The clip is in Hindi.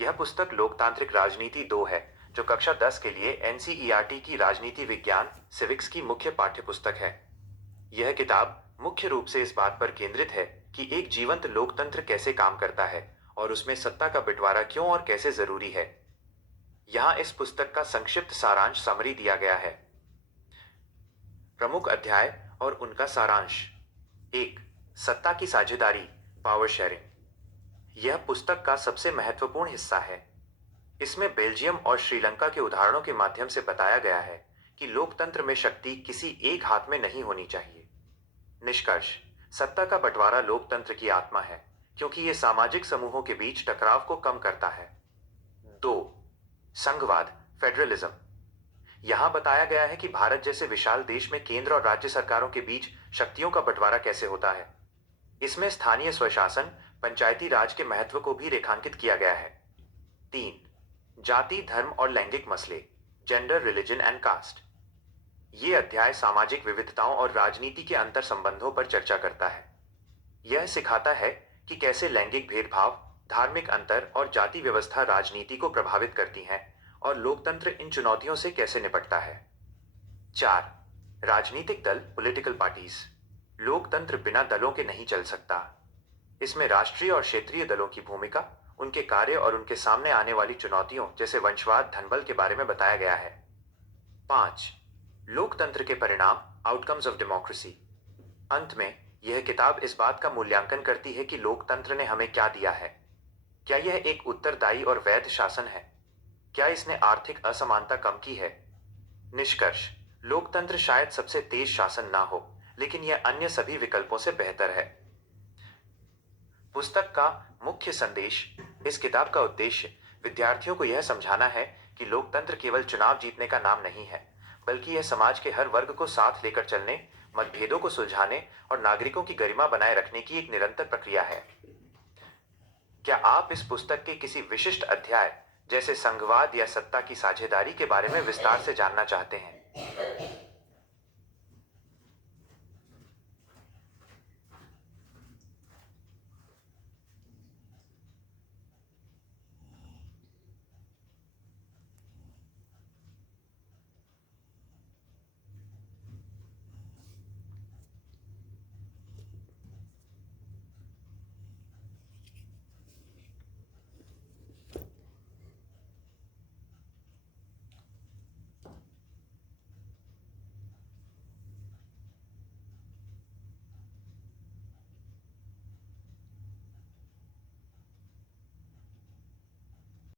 यह पुस्तक लोकतांत्रिक राजनीति 2 है, जो कक्षा 10 के लिए एनसीईआरटी की राजनीति विज्ञान सिविक्स की मुख्य पाठ्यपुस्तक है। यह किताब मुख्य रूप से इस बात पर केंद्रित है कि एक जीवंत लोकतंत्र कैसे काम करता है और उसमें सत्ता का बंटवारा क्यों और कैसे जरूरी है। यहाँ इस पुस्तक का संक्षिप्त सारांश समरी दिया गया है। प्रमुख अध्याय और उनका सारांश। 1. सत्ता की साझेदारी, पावर शेयरिंग। यह पुस्तक का सबसे महत्वपूर्ण हिस्सा है। इसमें बेल्जियम और श्रीलंका के उदाहरणों के माध्यम से बताया गया है कि लोकतंत्र में शक्ति किसी एक हाथ में नहीं होनी चाहिए। निष्कर्ष: सत्ता का बंटवारा लोकतंत्र की आत्मा है, क्योंकि यह सामाजिक समूहों के बीच टकराव को कम करता है। 2. संघवाद, फेडरलिज्म। यहां बताया गया है कि भारत जैसे विशाल देश में केंद्र और राज्य सरकारों के बीच शक्तियों का बंटवारा कैसे होता है। इसमें स्थानीय स्वशासन, पंचायती राज के महत्व को भी रेखांकित किया गया है। 3. जाति, धर्म और लैंगिक मसले, जेंडर, रिलीजन एंड कास्ट। ये अध्याय सामाजिक विविधताओं और राजनीति के अंतर संबंधों पर चर्चा करता है। यह सिखाता है कि कैसे लैंगिक भेदभाव, धार्मिक अंतर और जाति व्यवस्था राजनीति को प्रभावित करती हैं और लोकतंत्र इन चुनौतियों से कैसे निपटता है। 4. राजनीतिक दल, पॉलिटिकल पार्टीज। लोकतंत्र बिना दलों के नहीं चल सकता। इसमें राष्ट्रीय और क्षेत्रीय दलों की भूमिका, उनके कार्य और उनके सामने आने वाली चुनौतियों जैसे वंशवाद, धनबल के बारे में बताया गया है। 5. लोकतंत्र के परिणाम, आउटकम्स ऑफ डेमोक्रेसी। अंत में यह किताब इस बात का मूल्यांकन करती है कि लोकतंत्र ने हमें क्या दिया है। क्या यह एक उत्तरदायी और वैध शासन है? क्या इसने आर्थिक असमानता कम की है? निष्कर्ष: लोकतंत्र शायद सबसे तेज शासन ना हो, लेकिन यह अन्य सभी विकल्पों से बेहतर है। पुस्तक का मुख्य संदेश। इस किताब का उद्देश्य विद्यार्थियों को यह समझाना है कि लोकतंत्र केवल चुनाव जीतने का नाम नहीं है, बल्कि यह समाज के हर वर्ग को साथ लेकर चलने, मतभेदों को सुलझाने और नागरिकों की गरिमा बनाए रखने की एक निरंतर प्रक्रिया है। क्या आप इस पुस्तक के किसी विशिष्ट अध्याय, जैसे संघवाद या सत्ता की साझेदारी के बारे में विस्तार से जानना चाहते हैं?